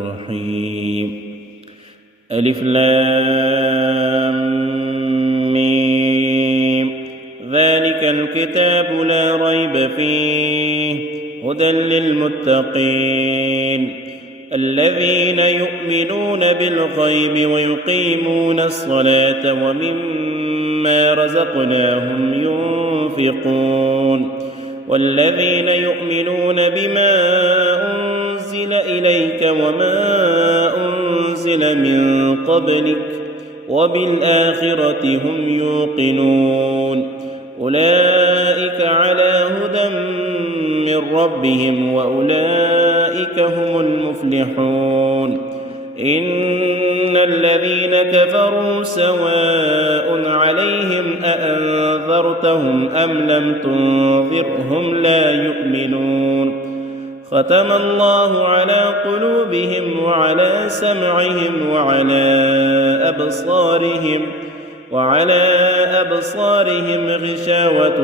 الرحيم ألف لام ميم ذلك الكتاب لا ريب فيه هدى للمتقين الذين يؤمنون بالغيب ويقيمون الصلاة ومما رزقناهم ينفقون والذين يؤمنون بما أنزل إليك وما أنزل من قبلك وبالآخرة هم يوقنون أولئك على هدى من ربهم وأولئك هم المفلحون إن الذين كفروا سواء عليهم أأنذرتهم أم لم تنذرهم لا يؤمنون ختم الله على قلوبهم وعلى سمعهم وعلى أبصارهم غشاوة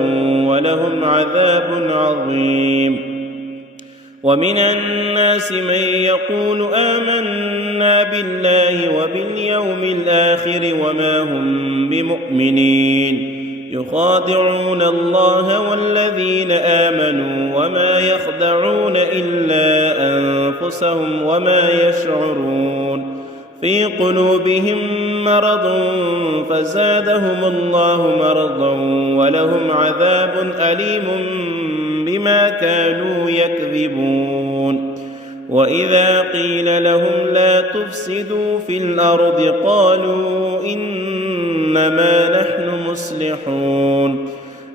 ولهم عذاب عظيم ومن الناس من يقول آمنا بالله وباليوم الآخر وما هم بمؤمنين يخادعون الله والذين آمنوا وما يخدعون إلا أنفسهم وما يشعرون في قلوبهم مرض فزادهم الله مرضا ولهم عذاب أليم بما كانوا يكذبون وإذا قيل لهم لا تفسدوا في الأرض قالوا إنما نحن مصلحون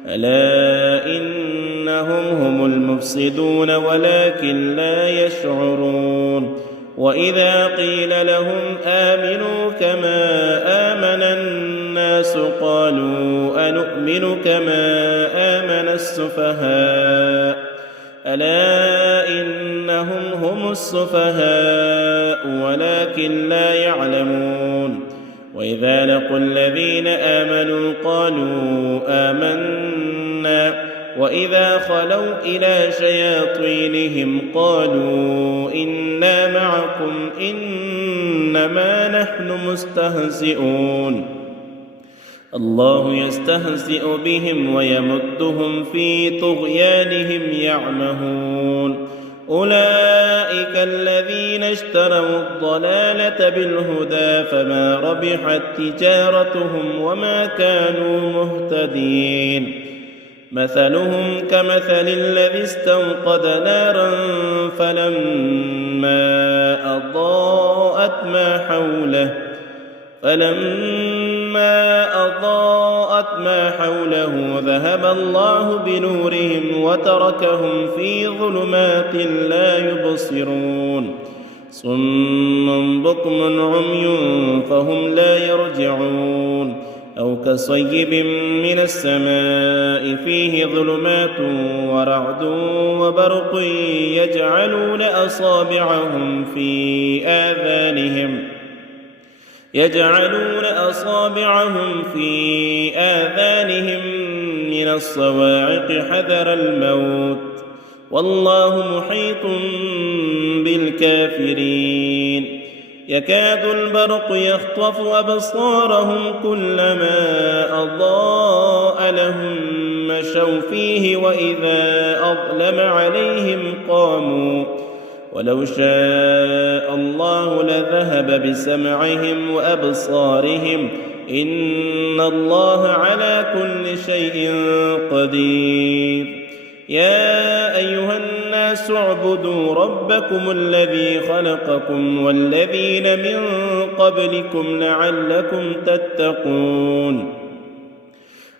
ألا إنهم هم المفسدون ولكن لا يشعرون وإذا قيل لهم آمنوا كما آمن الناس قالوا أنؤمن كما آمن السفهاء ألا إنهم هم السفهاء ولكن لا يعلمون وإذا لقوا الذين آمنوا قالوا آمنا وإذا خلوا إلى شياطينهم قالوا إنا معكم إنما نحن مستهزئون الله يستهزئ بهم ويمدهم في طغيانهم يعمهون أولئك الذين اشتروا الضلالة بالهدى فما ربحت تجارتهم وما كانوا مهتدين مثلهم كمثل الذي استوقد نارا فلما أضاءت ما حوله ذهب الله بنورهم وتركهم في ظلمات لا يبصرون صم بكم عمي فهم لا يرجعون أو كصيب من السماء فيه ظلمات ورعد وبرق يجعلون أصابعهم في آذانهم من الصواعق حذر الموت والله محيط بالكافرين يكاد البرق يخطف أبصارهم كلما أضاء لهم مشوا فيه وإذا أظلم عليهم قاموا ولو شاء الله لذهب بسمعهم وأبصارهم إن الله على كل شيء قدير يا أيها الناس اعبدوا ربكم الذي خلقكم والذين من قبلكم لعلكم تتقون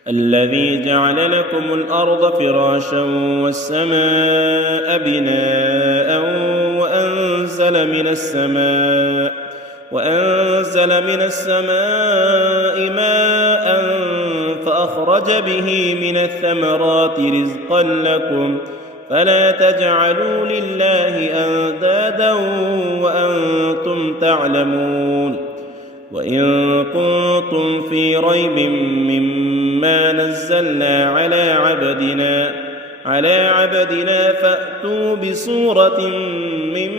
الذي جعل لكم الأرض فراشا والسماء بناء وأنزل من السماء ماء فأخرج به من الثمرات رزقا لكم فلا تجعلوا لله أندادا وأنتم تعلمون وإن كنتم في ريب مما نزلنا على عبدنا فأتوا بسورة من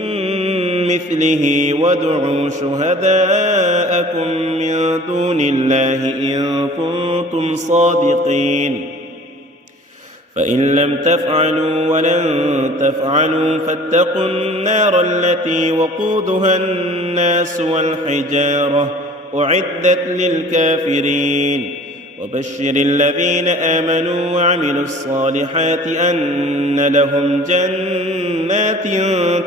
مثله وادعوا شهداءكم من دون الله إن كنتم صادقين فإن لم تفعلوا ولن تفعلوا فاتقوا النار التي وقودها الناس والحجارة أعدت للكافرين وبشر الذين آمنوا وعملوا الصالحات أن لهم جنات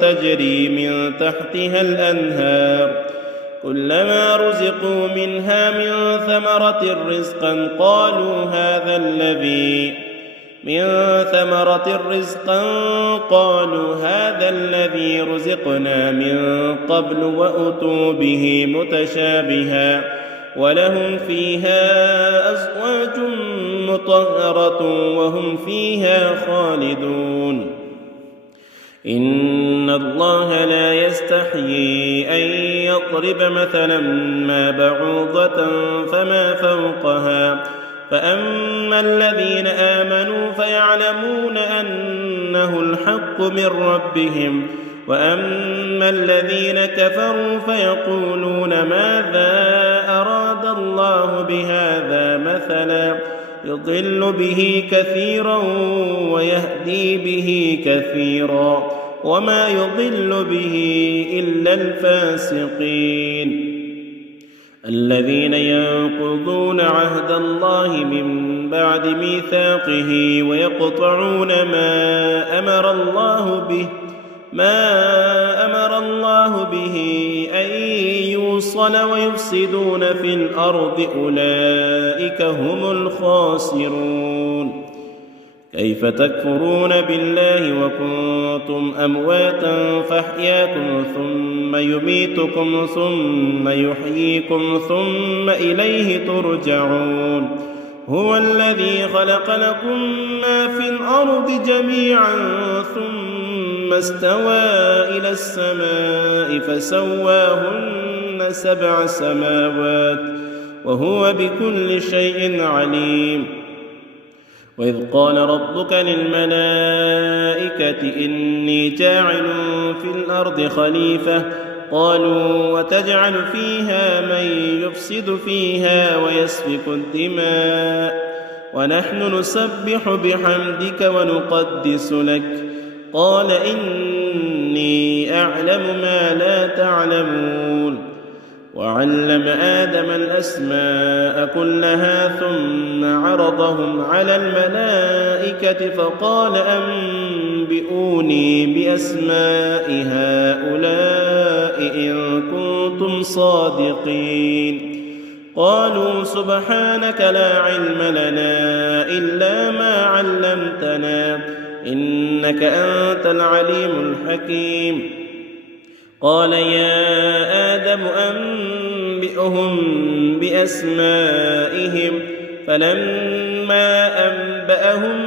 تجري من تحتها الأنهار كلما رزقوا منها من ثمرة رزقا قالوا هذا الذي رزقنا من قبل وأتوا به متشابها ولهم فيها أزواج مطهرة وهم فيها خالدون إن الله لا يستحيي أن يضرب مثلا ما بعوضة فما فوقها فأما الذين آمنوا فيعلمون أنه الحق من ربهم وأما الذين كفروا فيقولون ماذا أراد الله بهذا مثلا يضل به كثيرا ويهدي به كثيرا وما يضل به إلا الفاسقين الذين ينقضون عهد الله من بعد ميثاقه ويقطعون ما أمر الله به أن يوصل ويفسدون في الأرض أولئك هم الخاسرون كيف تكفرون بالله وكنتم أمواتا فأحياكم ثم يميتكم ثم يحييكم ثم إليه ترجعون هو الذي خلق لكم ما في الأرض جميعا ثم استوى إلى السماء فسواهن 7 سماوات وهو بكل شيء عليم وإذ قال ربك للملائكة إني جاعل في الأرض خليفة قالوا وتجعل فيها من يفسد فيها ويسفك الدماء ونحن نسبح بحمدك ونقدس لك قال إني أعلم ما لا تعلمون وعلم آدم الأسماء كلها ثم عرضهم على الملائكة فقال أنبئوني بأسماء هؤلاء إن كنتم صادقين قالوا سبحانك لا علم لنا إلا ما علمتنا إنك أنت العليم الحكيم قال يا آدم أنبئهم بأسمائهم فلما أنبأهم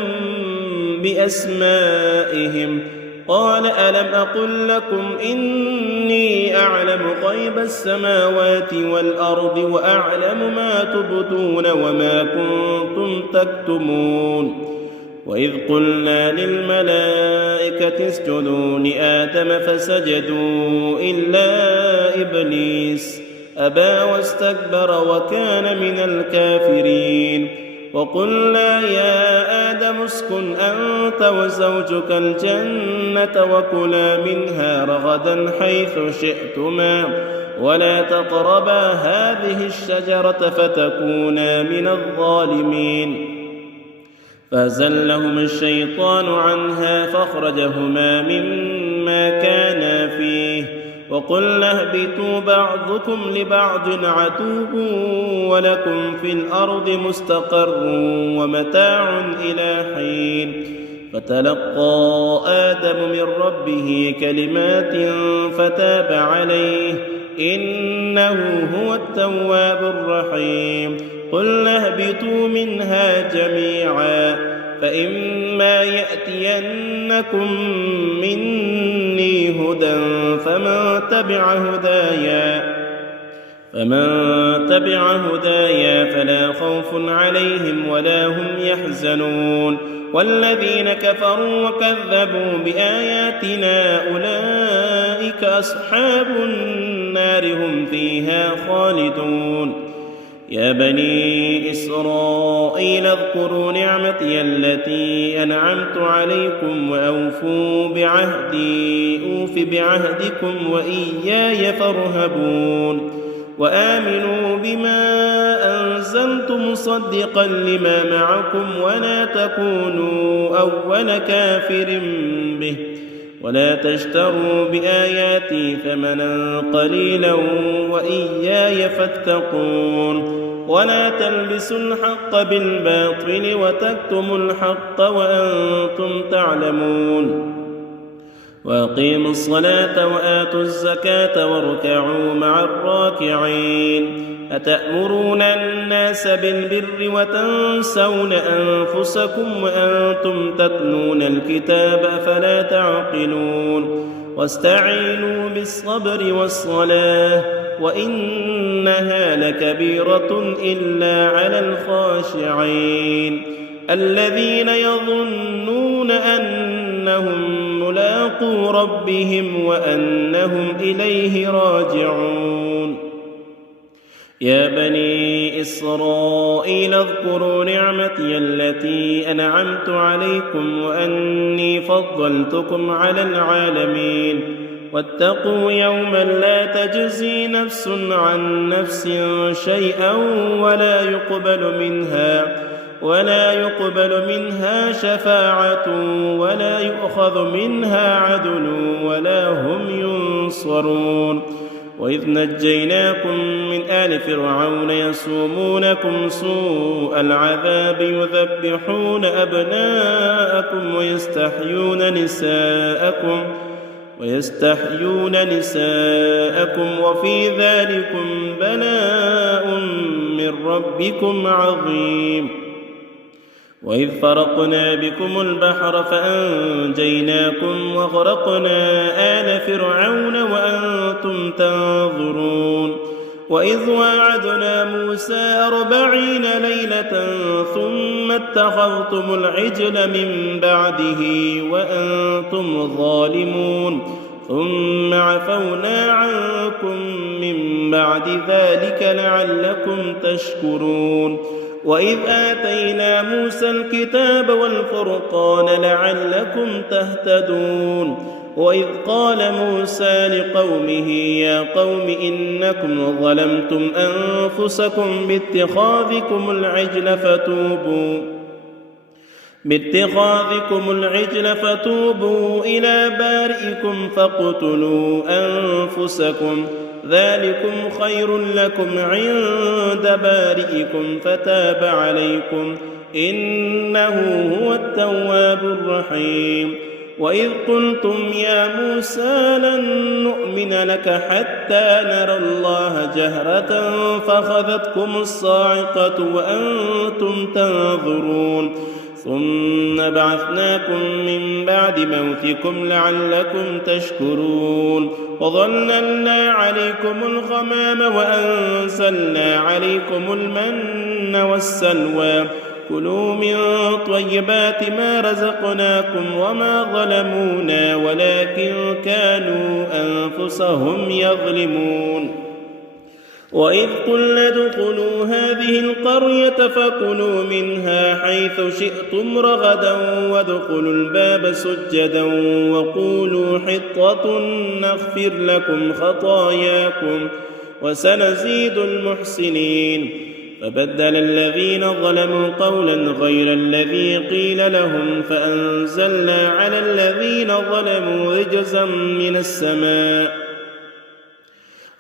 بأسمائهم قال ألم أقل لكم إني أعلم غيب السماوات والأرض وأعلم ما تبدون وما كنتم تكتمون وإذ قلنا للملائكة اسجدوا لآدم فسجدوا إلا إبليس أبى واستكبر وكان من الكافرين وقلنا يا آدم اسكن أنت وزوجك الجنة وكلا منها رغدا حيث شئتما ولا تقربا هذه الشجرة فتكونا من الظالمين فأزلهم الشيطان عنها فأخرجهما مما كانا فيه وقلنا اهبطوا بعضكم لبعض عدو ولكم في الأرض مستقر ومتاع إلى حين فتلقى آدم من ربه كلمات فتاب عليه إنه هو التواب الرحيم قلنا اهبطوا منها جميعا فإما يأتينكم مني هدى فمن تبع هدايا فلا خوف عليهم ولا هم يحزنون والذين كفروا وكذبوا بآياتنا أولئك أصحاب النار هم فيها خالدون يا بني إسرائيل اذكروا نعمتي التي أنعمت عليكم وأوفوا بعهدي أوف بعهدكم وإياي فارهبون وآمنوا بما أنزلت مصدقا لما معكم ولا تكونوا أول كافر به ولا تشتروا بآياتي ثمنا قليلا وإياي فاتقون ولا تلبسوا الحق بالباطل وتكتموا الحق وأنتم تعلمون وأقيموا الصلاة وآتوا الزكاة واركعوا مع الراكعين أتأمرون الناس بالبر وتنسون أنفسكم وأنتم تتلون الكتاب أفلا تعقلون واستعينوا بالصبر والصلاة وإنها لكبيرة إلا على الخاشعين الذين يظنون أنهم ملاقو ربهم وأنهم إليه راجعون يا بني إسرائيل اذكروا نعمتي التي أنعمت عليكم وأني فضلتكم على العالمين واتقوا يوما لا تجزي نفس عن نفس شيئا ولا يقبل منها شفاعة ولا يؤخذ منها عدل ولا هم ينصرون وإذ نجيناكم من آل فرعون يسومونكم سوء العذاب يذبحون أبناءكم ويستحيون نساءكم وفي ذلكم بلاء من ربكم عظيم وإذ فرقنا بكم البحر فأنجيناكم وغرقنا آل فرعون وأنتم تنظرون وإذ واعدنا موسى 40 ليلة ثم اتخذتم العجل من بعده وأنتم ظالمون ثم عفونا عنكم من بعد ذلك لعلكم تشكرون وإذ آتينا موسى الكتاب والفرقان لعلكم تهتدون وإذ قال موسى لقومه يا قوم إنكم ظلمتم أنفسكم باتخاذكم العجل فتوبوا إلى بارئكم فاقتلوا أنفسكم ذلكم خير لكم عند بارئكم فتاب عليكم إنه هو التواب الرحيم وإذ قلتم يا موسى لن نؤمن لك حتى نرى الله جهرة فأخذتكم الصاعقة وأنتم تنظرون ثم بعثناكم من بعد موتكم لعلكم تشكرون وظللنا عليكم الغمام وأنزلنا عليكم المن والسلوى كلوا من طيبات ما رزقناكم وما ظلمونا ولكن كانوا أنفسهم يظلمون وإذ قلنا ادخلوا هذه القرية فكلوا منها حيث شئتم رغدا وادخلوا الباب سجدا وقولوا حطة نغفر لكم خطاياكم وسنزيد المحسنين فبدل الذين ظلموا قولا غير الذي قيل لهم فأنزلنا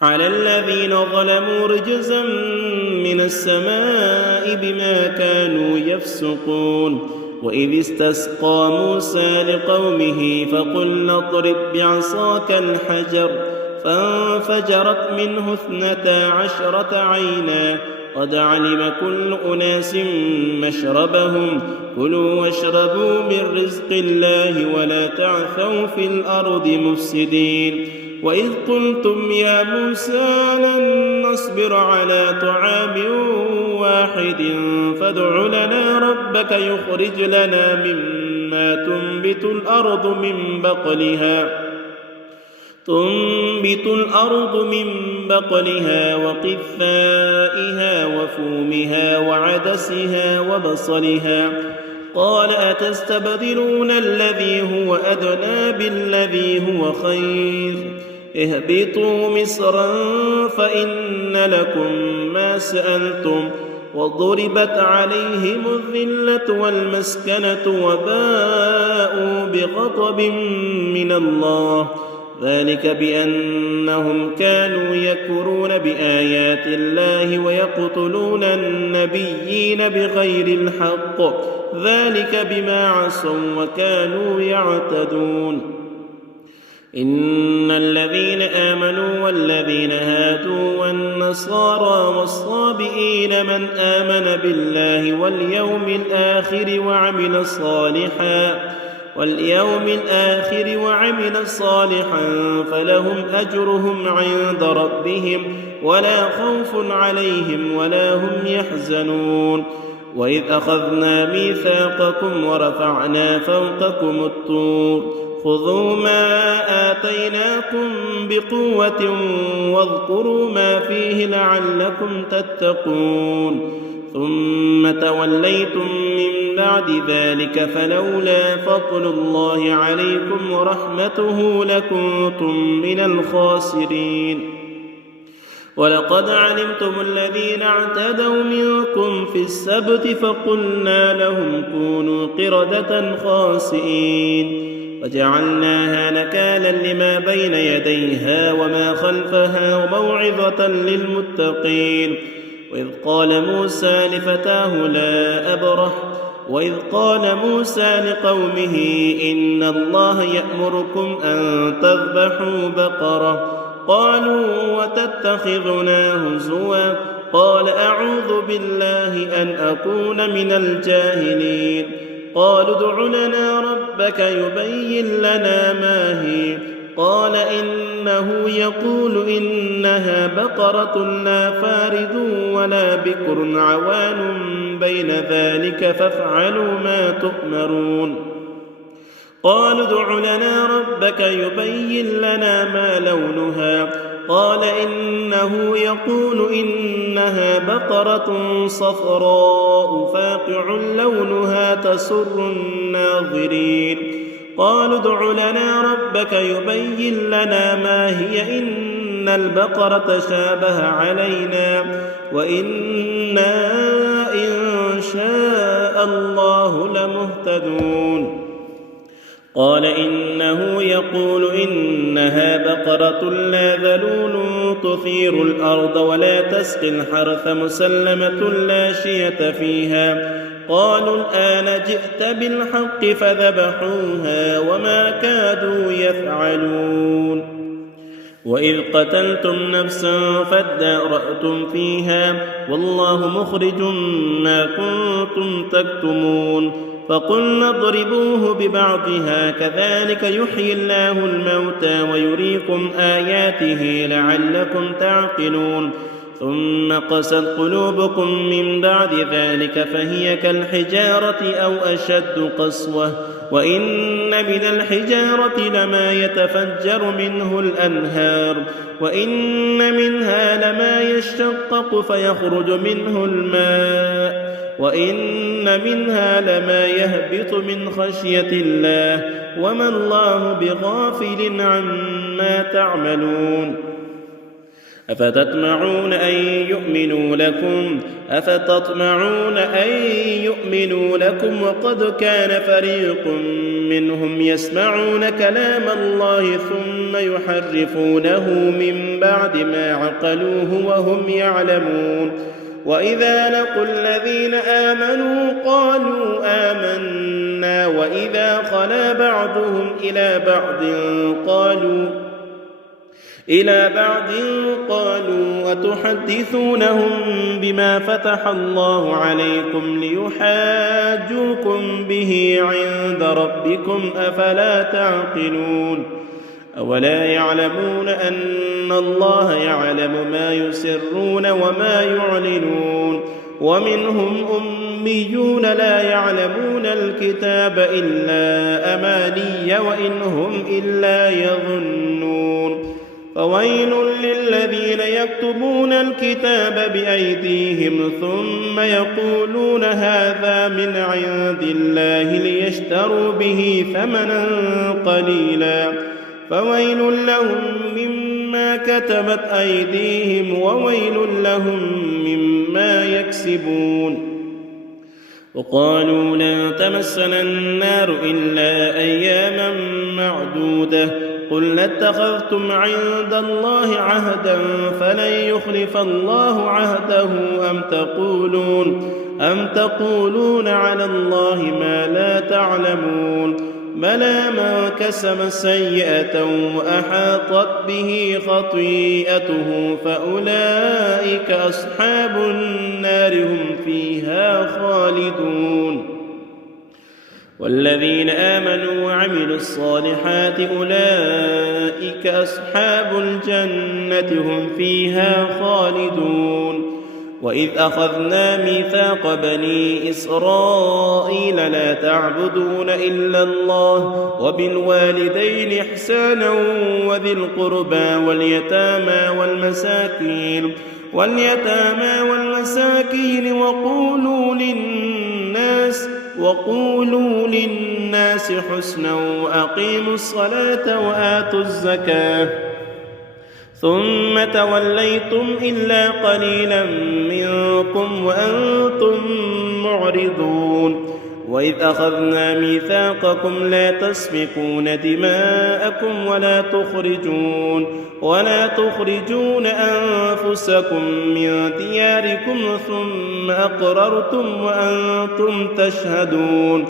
على الذين ظلموا رجزا من السماء بما كانوا يفسقون وإذ استسقى موسى لقومه فقلنا اضرب بعصاك الحجر فانفجرت منه 12 عينا قد علم كل أناس مشربهم كلوا واشربوا من رزق الله ولا تعثوا في الأرض مفسدين وإذ قلتم يا موسى لن نصبر على طعام واحد فادع لنا ربك يخرج لنا مما تنبت الأرض من بقلها وقثائها وفومها وعدسها وبصلها قال أتستبدلون الذي هو أدنى بالذي هو خير اهبطوا مصرا فإن لكم ما سألتم وضربت عليهم الذلة والمسكنة وباءوا بغضب من الله ذلك بأنهم كانوا يكفرون بآيات الله ويقتلون النبيين بغير الحق ذلك بما عصوا وكانوا يعتدون إن الذين آمنوا والذين هادوا والنصارى والصابئين من آمن بالله واليوم الآخر وعمل صالحا فلهم أجرهم عند ربهم ولا خوف عليهم ولا هم يحزنون وإذ أخذنا ميثاقكم ورفعنا فوقكم الطور خذوا ما آتيناكم بقوة واذكروا ما فيه لعلكم تتقون ثم توليتم من بعد ذلك فلولا فضل الله عليكم ورحمته لكنتم من الخاسرين ولقد علمتم الذين اعتدوا منكم في السبت فقلنا لهم كونوا قردة خاسئين وجعلناها نكالا لما بين يديها وما خلفها وموعظة للمتقين وإذ قال موسى لقومه إن الله يأمركم أن تذبحوا بقرة قالوا وتتخذنا هزوا قال أعوذ بالله أن أكون من الجاهلين قالوا ادع لنا ربك يبين لنا ما هي قال إنه يقول إنها بقرة لا فارض ولا بكر عوان بين ذلك فافعلوا ما تؤمرون قالوا ادع لنا ربك يبين لنا ما لونها قال إنه يقول إنها بقرة صفراء فاقع لونها تسر الناظرين قالوا ادع لنا ربك يبين لنا ما هي إن البقرة شابه علينا وإنا إن شاء الله لمهتدون قال إنه يقول إنها بقرة لا ذلول تثير الأرض ولا تسقي الحرث مسلمة لا شية فيها قالوا الآن جئت بالحق فذبحوها وما كادوا يفعلون وإذ قتلتم نفسا فادارأتم فيها والله مخرج ما كنتم تكتمون فقلنا اضربوه ببعضها كذلك يحيي الله الموتى ويريكم آياته لعلكم تعقلون ثم قست قلوبكم من بعد ذلك فهي كالحجارة أو أشد قسوة وإن من الحجارة لما يتفجر منه الأنهار وإن منها لما يشقق فيخرج منه الماء وإن منها لما يهبط من خشية الله وما الله بغافل عما تعملون أفتطمعون أن يؤمنوا لكم وقد كان فريق منهم يسمعون كلام الله ثم يحرفونه من بعد ما عقلوه وهم يعلمون وإذا لقوا الذين آمنوا قالوا آمنا وإذا خلا بعضهم إلى بعض قالوا أتحدثونهم بما فتح الله عليكم ليحاجوكم به عند ربكم أفلا تعقلون أولا يعلمون أن الله يعلم ما يسرون وما يعلنون ومنهم أميون لا يعلمون الكتاب إلا أماني وإن هم إلا يظنون فويل للذين يكتبون الكتاب بأيديهم ثم يقولون هذا من عند الله ليشتروا به ثمنا قليلا فويل لهم مما كتبت أيديهم وويل لهم مما يكسبون وقالوا لن تمسنا النار إلا أياما معدودة قل لاتخذتم عند الله عهدا فلن يخلف الله عهده أم تقولون على الله ما لا تعلمون بلى من كسب سيئة وأحاطت به خطيئته فأولئك أصحاب النار هم فيها خالدون والذين آمنوا وعملوا الصالحات أولئك أصحاب الجنة هم فيها خالدون وإذ أخذنا ميثاق بني إسرائيل لا تعبدون إلا الله وبالوالدين إحسانا وذي القربى واليتامى والمساكين وقولوا للناس حسنا وأقيموا الصلاة وآتوا الزكاة ثم توليتم إلا قليلا منكم وأنتم معرضون وإذ أخذنا ميثاقكم لا تسفكون دماءكم ولا تخرجون أنفسكم من دياركم ثم أقررتم وأنتم تشهدون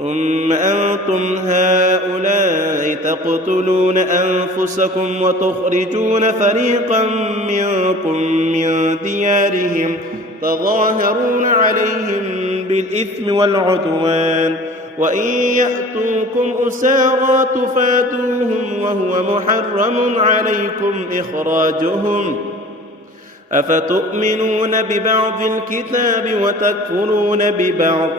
ثم أنتم هؤلاء تقتلون أنفسكم وتخرجون فريقا منكم من ديارهم تظاهرون عليهم بالإثم والعدوان وإن يأتوكم أسارى تفادوهم وهو محرم عليكم إخراجهم أفتؤمنون ببعض الكتاب وتكفرون ببعض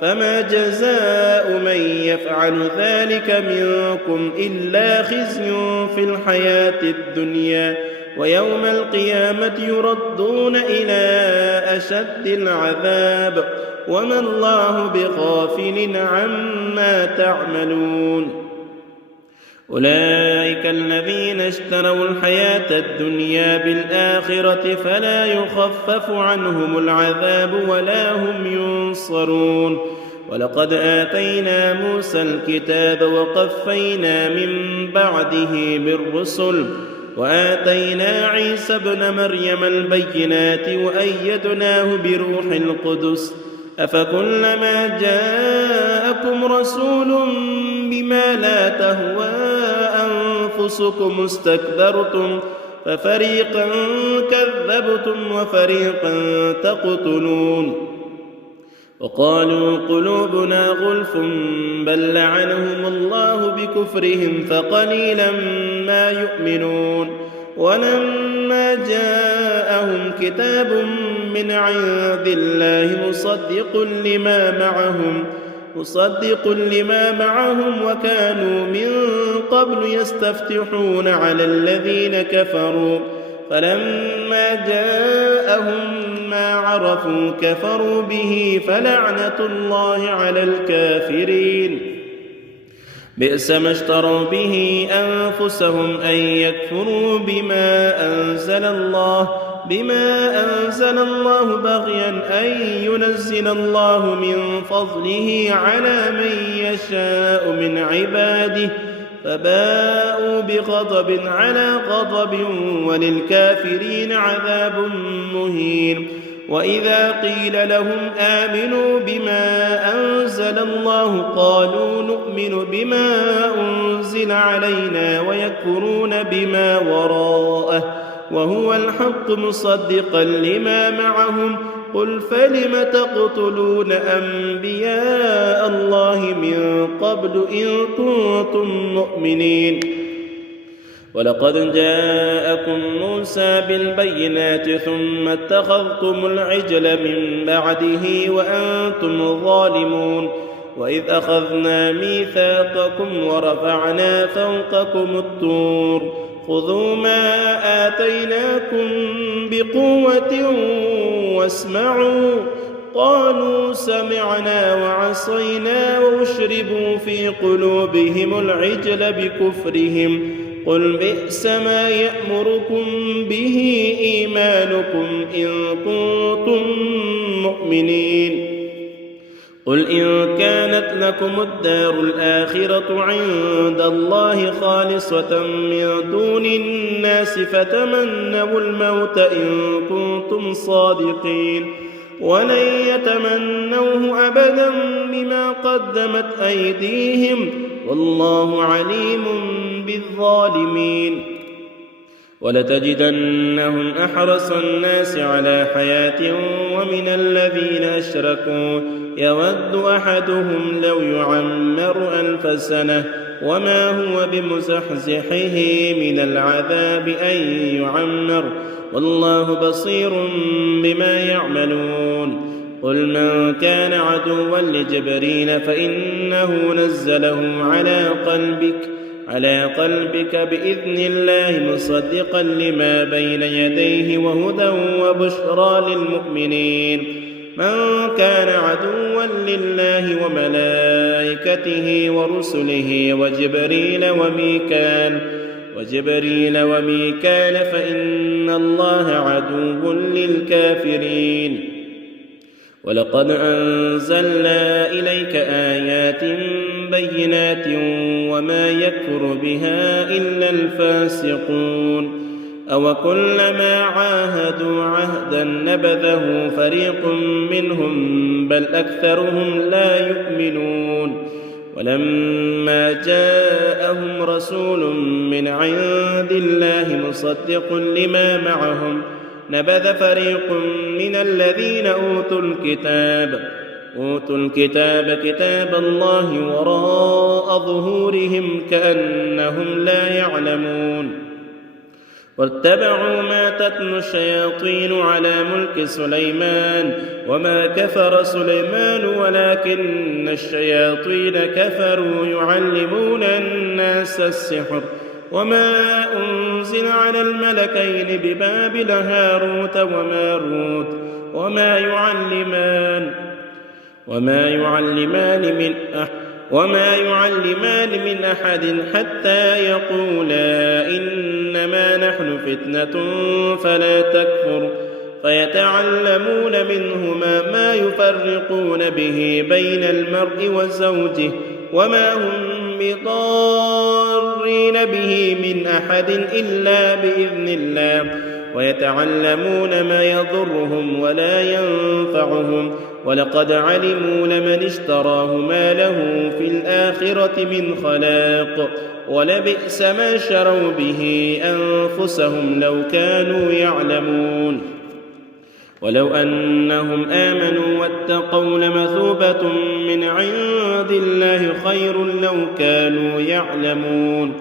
فما جزاء من يفعل ذلك منكم إلا خزي في الحياة الدنيا ويوم القيامة يردون إلى أشد العذاب وما الله بغافل عما تعملون أولئك الذين اشتروا الحياة الدنيا بالآخرة فلا يخفف عنهم العذاب ولا هم ينصرون ولقد آتينا موسى الكتاب وقفينا من بعده بالرسل وآتينا عيسى ابن مريم البينات وأيدناه بروح القدس أفكلما جاءكم رسول بما لا تهوى أنفسكم استكبرتم ففريقا كذبتم وفريقا تقتلون وقالوا قلوبنا غلف بل لعنهم الله بكفرهم فقليلا ما يؤمنون ولما جاءهم كتاب من عند الله مصدق لما معهم وكانوا من قبل يستفتحون على الذين كفروا فلما جاءهم ما عرفوا كفروا به فلعنة الله على الكافرين بئس ما اشتروا به أنفسهم أن يكفروا بما أنزل الله بغيا أن ينزل الله من فضله على من يشاء من عباده فباءوا بغضب على غضب وللكافرين عذاب مهين وإذا قيل لهم آمنوا بما أنزل الله قالوا نؤمن بما أنزل علينا ويكفرون بما وراءه وهو الحق مصدقا لما معهم قل فلم تقتلون أنبياء الله من قبل إن كنتم مؤمنين ولقد جاءكم موسى بالبينات ثم اتخذتم العجل من بعده وأنتم ظالمون وإذ أخذنا ميثاقكم ورفعنا فوقكم الطور خذوا ما آتيناكم بقوة واسمعوا قالوا سمعنا وعصينا وأشربوا في قلوبهم العجل بكفرهم قل بئس ما يأمركم به إيمانكم إن كنتم مؤمنين قل إن كانت لكم الدار الآخرة عند الله خالصة من دون الناس فتمنوا الموت إن كنتم صادقين ولن يتمنوه أبدا بما قدمت أيديهم والله عليم بالظالمين ولتجدنهم أحرص الناس على حياة ومن الذين أشركوا يود أحدهم لو يعمر 1000 سنة وما هو بمزحزحه من العذاب أن يعمر والله بصير بما يعملون قل من كان عدوا لجبريل فإنه نزله على قلبك بإذن الله مصدقا لما بين يديه وهدى وبشرى للمؤمنين من كان عدوا لله وملائكته ورسله وجبريل وميكال فإن الله عدو للكافرين ولقد أنزلنا إليك آيات بينات وما يكفر بها إلا الفاسقون أوكلما عاهدوا عهدا نبذه فريق منهم بل أكثرهم لا يؤمنون ولما جاءهم رسول من عند الله مصدق لما معهم نبذ فريق من الذين أوتوا الكتاب كتاب الله وراء ظهورهم كأنهم لا يعلمون واتبعوا ما تتلو الشياطين على ملك سليمان وما كفر سليمان ولكن الشياطين كفروا يعلمون الناس السحر وما أنزل على الملكين ببابل هاروت وماروت وما يعلمان من أحد حتى يقولا إنما نحن فتنة فلا تكفر فيتعلمون منهما ما يفرقون به بين المرء وزوجه وما هم بضارين به من أحد إلا بإذن الله ويتعلمون ما يضرهم ولا ينفعهم ولقد علموا لمن اشتراه ما له في الآخرة من خلاق ولبئس ما شروا به أنفسهم لو كانوا يعلمون ولو أنهم آمنوا واتقوا لمثوبة من عند الله خير لو كانوا يعلمون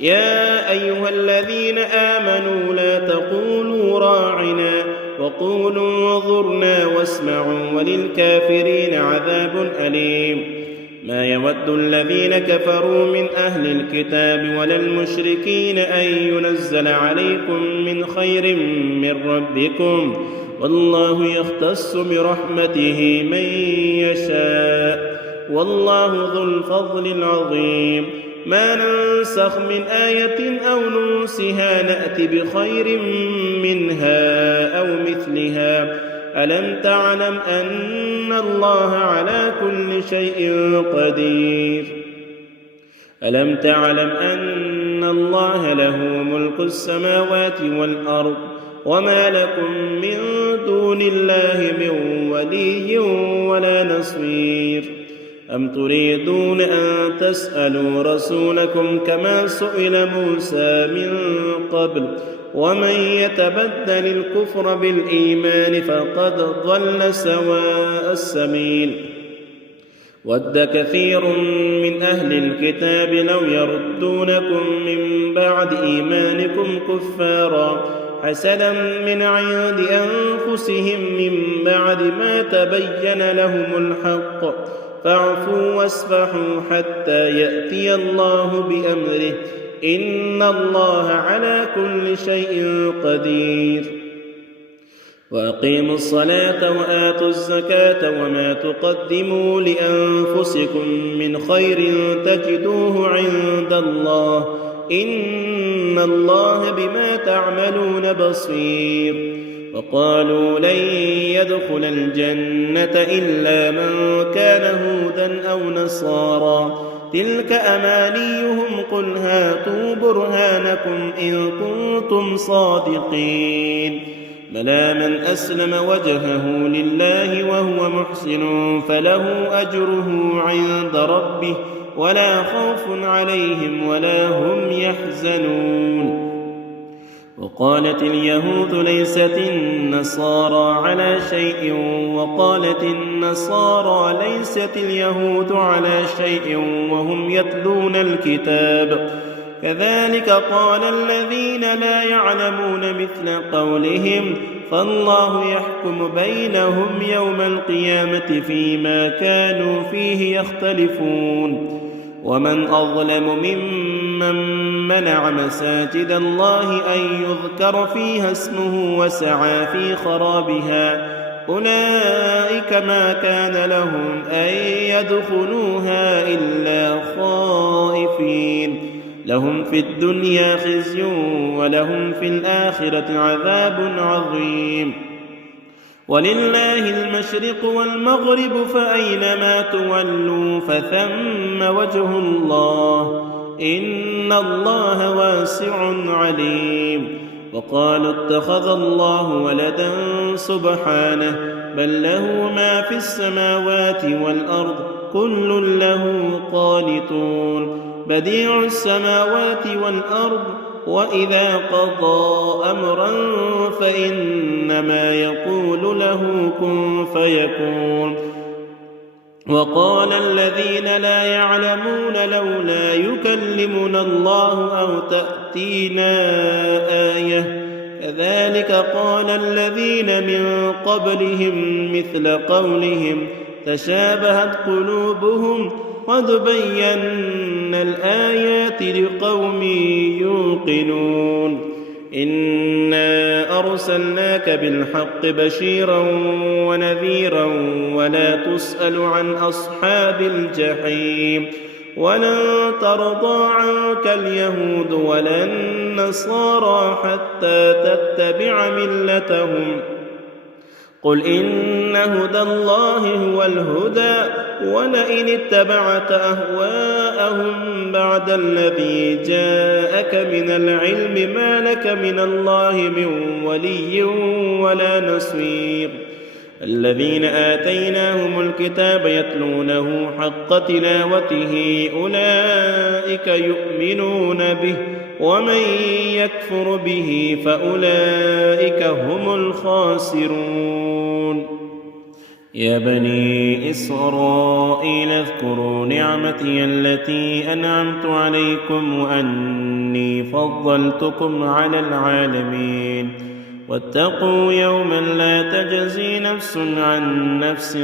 يا أيها الذين آمنوا لا تقولوا راعنا وقولوا انظرنا واسمعوا وللكافرين عذاب أليم ما يود الذين كفروا من أهل الكتاب ولا المشركين أن ينزل عليكم من خير من ربكم والله يختص برحمته من يشاء والله ذو الفضل العظيم ما ننسخ من آية أو ننسها نأت بخير منها أو مثلها ألم تعلم أن الله على كل شيء قدير ألم تعلم أن الله له ملك السماوات والأرض وما لكم من دون الله من ولي ولا نصير أم تريدون أن تسألوا رسولكم كما سئل موسى من قبل ومن يتبدل الكفر بالإيمان فقد ضل سواء السبيل ود كثير من أهل الكتاب لو يردونكم من بعد إيمانكم كفارا حسدا من عند أنفسهم من بعد ما تبين لهم الحق فاعفوا واصفحوا حتى يأتي الله بأمره إن الله على كل شيء قدير وأقيموا الصلاة وآتوا الزكاة وما تقدموا لأنفسكم من خير تجدوه عند الله إن الله بما تعملون بصير وقالوا لن يدخل الجنة إلا من كان هودا أو نصارى تلك أمانيهم قل هاتوا برهانكم إن كنتم صادقين بلى من أسلم وجهه لله وهو محسن فله أجره عند ربه ولا خوف عليهم ولا هم يحزنون وقالت اليهود ليست النصارى على شيء وقالت النصارى ليست اليهود على شيء وهم يتلون الكتاب كذلك قال الذين لا يعلمون مثل قولهم فالله يحكم بينهم يوم القيامة فيما كانوا فيه يختلفون ومن أظلم ممن منع مساجد الله أن يذكر فيها اسمه وسعى في خرابها أولئك ما كان لهم أن يدخلوها إلا خائفين لهم في الدنيا خزي ولهم في الآخرة عذاب عظيم ولله المشرق والمغرب فأينما تولوا فثم وجه الله إن الله واسع عليم وقالوا اتخذ الله ولدا سبحانه بل له ما في السماوات والأرض كل له قانتون بديع السماوات والأرض وإذا قضى أمرا فإنما يقول له كن فيكون وقال الذين لا يعلمون لولا يكلمنا الله أو تأتينا آية كذلك قال الذين من قبلهم مثل قولهم تشابهت قلوبهم قد بينا الآيات لقوم يوقنون إنا أرسلناك بالحق بشيرا ونذيرا ولا تسأل عن أصحاب الجحيم ولن ترضى عنك اليهود ولا النصارى حتى تتبع ملتهم قل إن هدى الله هو الهدى ولئن اتبعت أهواءهم بعد الذي جاءك من العلم ما لك من الله من ولي ولا نصير الذين آتيناهم الكتاب يتلونه حق تلاوته أولئك يؤمنون به ومن يكفر به فأولئك هم الخاسرون يا بني إسرائيل اذكروا نعمتي التي أنعمت عليكم وأني فضلتكم على العالمين واتقوا يوما لا تجزي نفس عن نفس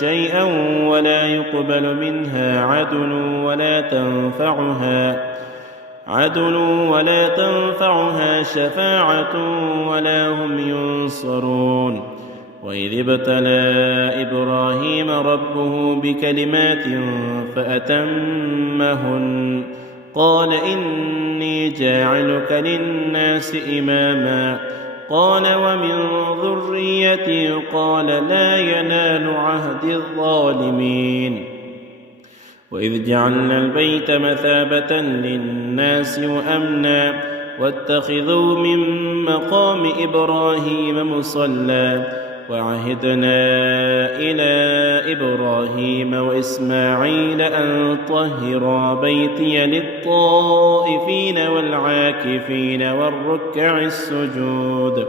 شيئا ولا يقبل منها عدل ولا تنفعها شفاعة ولا هم ينصرون وإذ ابتلى إبراهيم ربه بكلمات فأتمهن قال إني جاعلك للناس إماما قال ومن ذريتي قال لا ينال عهد الظالمين وإذ جعلنا البيت مثابة للناس وأمنا واتخذوا من مقام إبراهيم مصلى وعهدنا إلى إبراهيم وإسماعيل أن طهرا بيتي للطائفين والعاكفين والركع السجود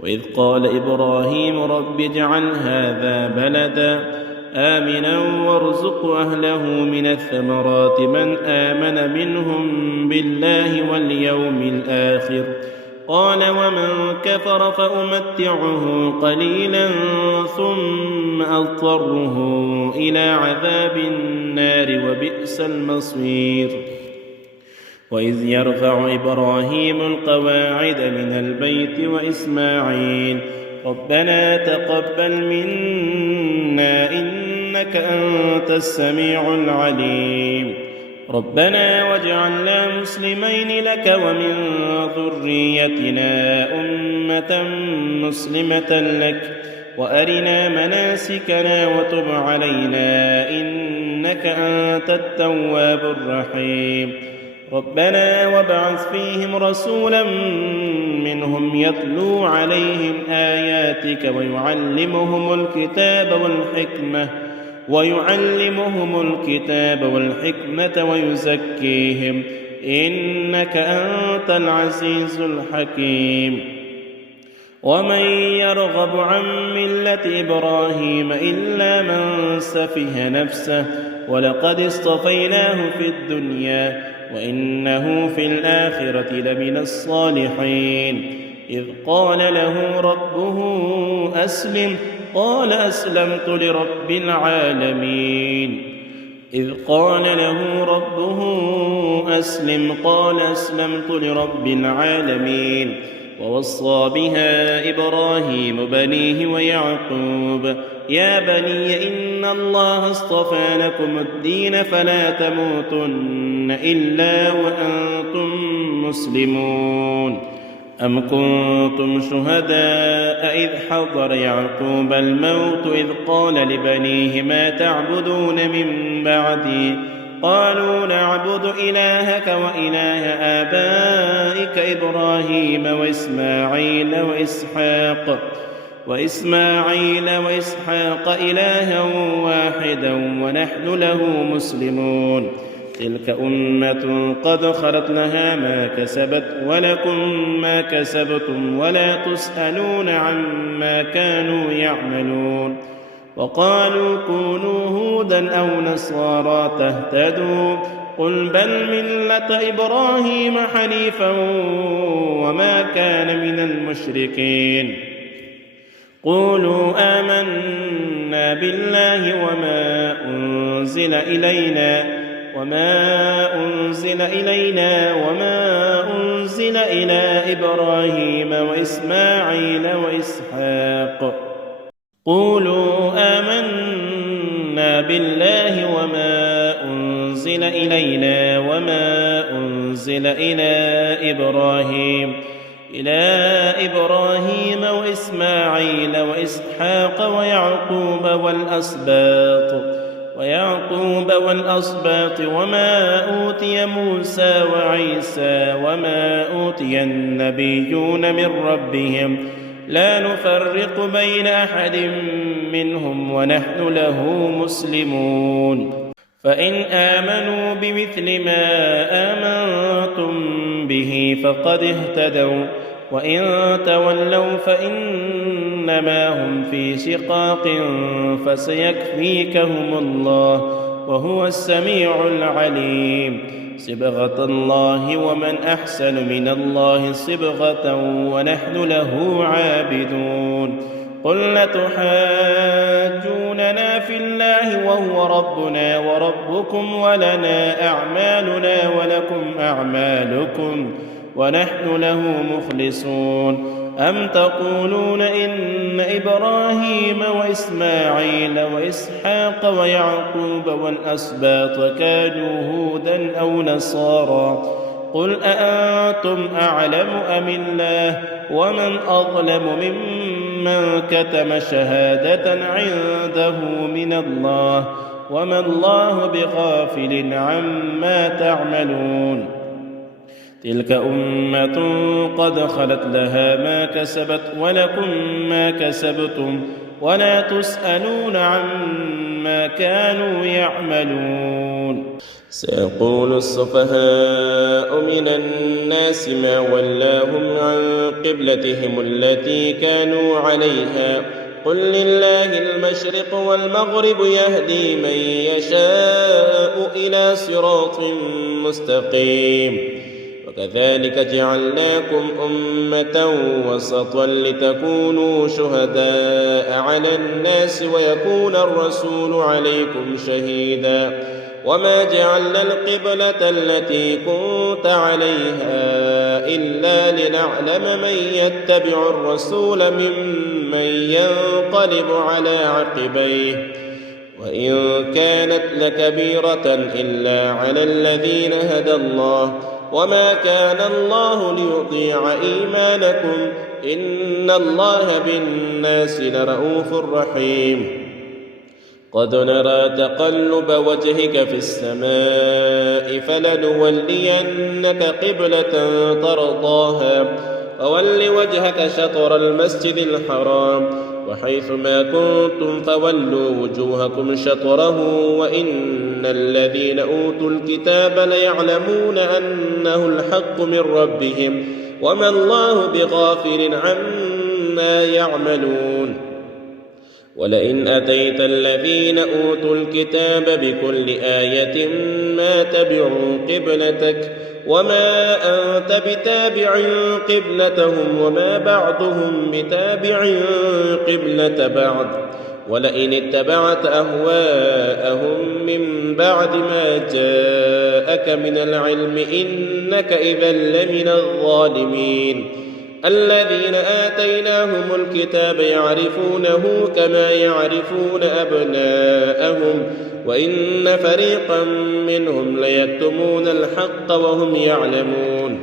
وإذ قال إبراهيم رب اجعل هذا بلدا آمنا وارزق أهله من الثمرات من آمن منهم بالله واليوم الآخر. قال ومن كفر فأمتعه قليلا ثم أضطره إلى عذاب النار وبئس المصير. وإذ يرفع إبراهيم القواعد من البيت وإسماعيل ربنا تقبل منا إنك أنت السميع العليم ربنا واجعلنا مسلمين لك ومن ذريتنا أمة مسلمة لك وأرنا مناسكنا وتب علينا إنك أنت التواب الرحيم ربنا وابعث فيهم رسولا منهم يتلو عليهم آياتك ويعلمهم الكتاب والحكمة ويزكيهم إنك أنت العزيز الحكيم. ومن يرغب عن ملة إبراهيم إلا من سفه نفسه ولقد اصطفيناه في الدنيا وإنه في الآخرة لمن الصالحين. إذ قال له ربه أسلم قال أسلمت لرب العالمين إذ قال له ربه أسلم قال أسلمت لرب العالمين. ووصى بها إبراهيم بنيه ويعقوب يا بني إن الله اصطفى لكم الدين فلا تموتن إلا وأنتم مسلمون. أم كنتم شهداء إذ حضر يعقوب الموت إذ قال لبنيه ما تعبدون من بعدي قالوا نعبد إلهك وإله آبائك إبراهيم وإسماعيل وإسحاق إلها واحدا ونحن له مسلمون. تلك أمة قد خلت لها ما كسبت ولكم ما كسبتم ولا تسألون عما كانوا يعملون. وقالوا كونوا هودا أو نصارى تهتدوا قل بل ملة إبراهيم حنيفا وما كان من المشركين. قولوا آمنا بالله وما أنزل إلينا وما أنزل إلى إبراهيم وإسماعيل وإسحاق قولوا آمنا بالله وما أنزل إلينا وما أنزل إلى إبراهيم وإسماعيل وإسحاق ويعقوب والأسباط وما أوتي موسى وعيسى وما أوتي النبيون من ربهم لا نفرق بين أحد منهم ونحن له مسلمون. فإن آمنوا بمثل ما آمنتم به فقد اهتدوا وإن تولوا فإنما هم في شقاق فسيكفيكهم الله وهو السميع العليم. صبغة الله ومن أحسن من الله صبغة ونحن له عابدون. قل لتحاجوننا في الله وهو ربنا وربكم ولنا أعمالنا ولكم أعمالكم ونحن له مخلصون. أم تقولون إن إبراهيم وإسماعيل وإسحاق ويعقوب والأسباط كانوا هودا أو نصارى قل أأنتم أعلم أم الله ومن أظلم ممن كتم شهادة عنده من الله وما الله بغافل عما تعملون. تلك أمة قد خلت لها ما كسبت ولكم ما كسبتم ولا تسألون عما كانوا يعملون. سيقول السفهاء من الناس ما ولاهم عن قبلتهم التي كانوا عليها قل لله المشرق والمغرب يهدي من يشاء إلى صراط مستقيم وكذلك جعلناكم أمة وسطا لتكونوا شهداء على الناس ويكون الرسول عليكم شهيدا وما جعلنا القبلة التي كنت عليها إلا لنعلم من يتبع الرسول ممن ينقلب على عقبيه وإن كانت لكبيرة إلا على الذين هدى الله وما كان الله ليضيع إيمانكم إن الله بالناس لرءوف رحيم قد نرى تقلب وجهك في السماء فلنولينك قبلة ترضاها فول وجهك شطر المسجد الحرام وحيث ما كنتم فولوا وجوهكم شطره وإن الذين أوتوا الكتاب ليعلمون أنه الحق من ربهم وما الله بغافل عما يعملون ولئن أتيت الذين أوتوا الكتاب بكل آية ما تبعوا قبلتك وما أنت بتابع قبلتهم وما بعضهم بتابع قبلة بعض ولئن اتبعت أهواءهم من بعد ما جاءك من العلم إنك إذا لمن الظالمين الذين آتيناهم الكتاب يعرفونه كما يعرفون أبناءهم وإن فريقا منهم ليكتمون الحق وهم يعلمون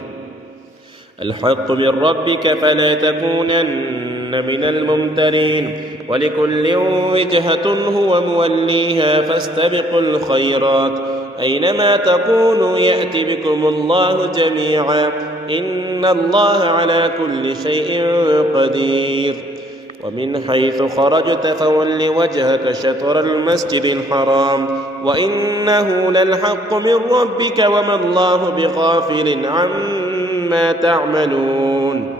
الحق من ربك فلا تكونن من الممترين ولكل وجهة هو موليها فاستبقوا الخيرات أينما تكونوا يأت بكم الله جميعا إن الله على كل شيء قدير ومن حيث خرجت فول وجهك شطر المسجد الحرام وإنه للحق من ربك وما الله بغافل عما تعملون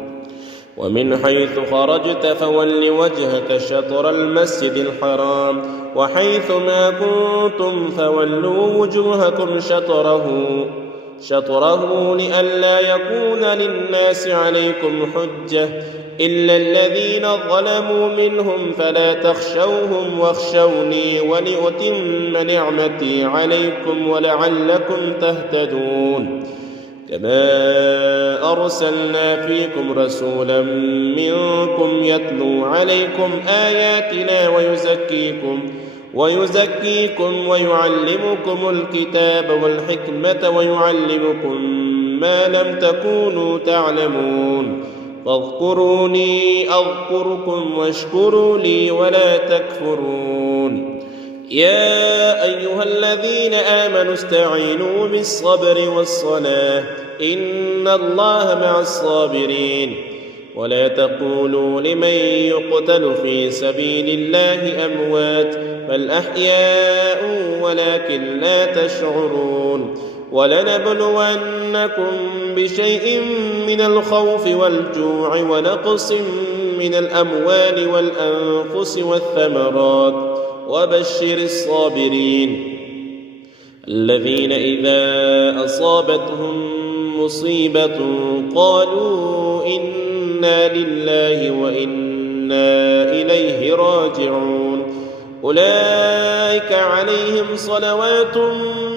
ومن حيث خرجت فول وجهك شطر المسجد الحرام وحيث ما كنتم فولوا وجوهكم شطره لئلا يكون للناس عليكم حجة إلا الذين ظلموا منهم فلا تخشوهم واخشوني ولأتم نعمتي عليكم ولعلكم تهتدون كما أرسلنا فيكم رسولا منكم يتلو عليكم آياتنا ويزكيكم ويعلمكم الكتاب والحكمة ويعلمكم ما لم تكونوا تعلمون فاذكروني أذكركم واشكروا لي ولا تكفرون يا أيها الذين آمنوا استعينوا بالصبر والصلاة إن الله مع الصابرين ولا تقولوا لمن يقتل في سبيل الله أموات بل أحياء ولكن لا تشعرون ولنبلونكم بشيء من الخوف والجوع ونقص من الأموال والأنفس والثمرات وبشر الصابرين الذين إذا أصابتهم مصيبة قالوا إنا لله وإنا إليه راجعون أولئك عليهم صلوات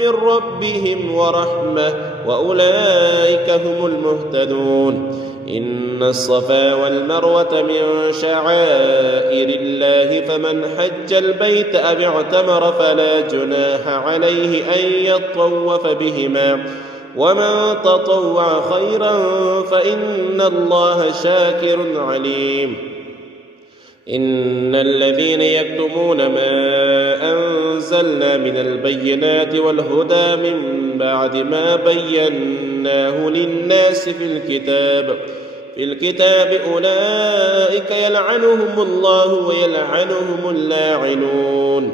من ربهم ورحمة وأولئك هم المهتدون إن الصفا والمروة من شعائر الله فمن حج البيت أو اعتمر فلا جناح عليه أن يطوف بهما ومن تطوع خيرا فإن الله شاكر عليم إن الذين يكتمون ما أنزلنا من البينات والهدى من بعد ما بيناه للناس في الكتاب أولئك يلعنهم الله ويلعنهم اللاعنون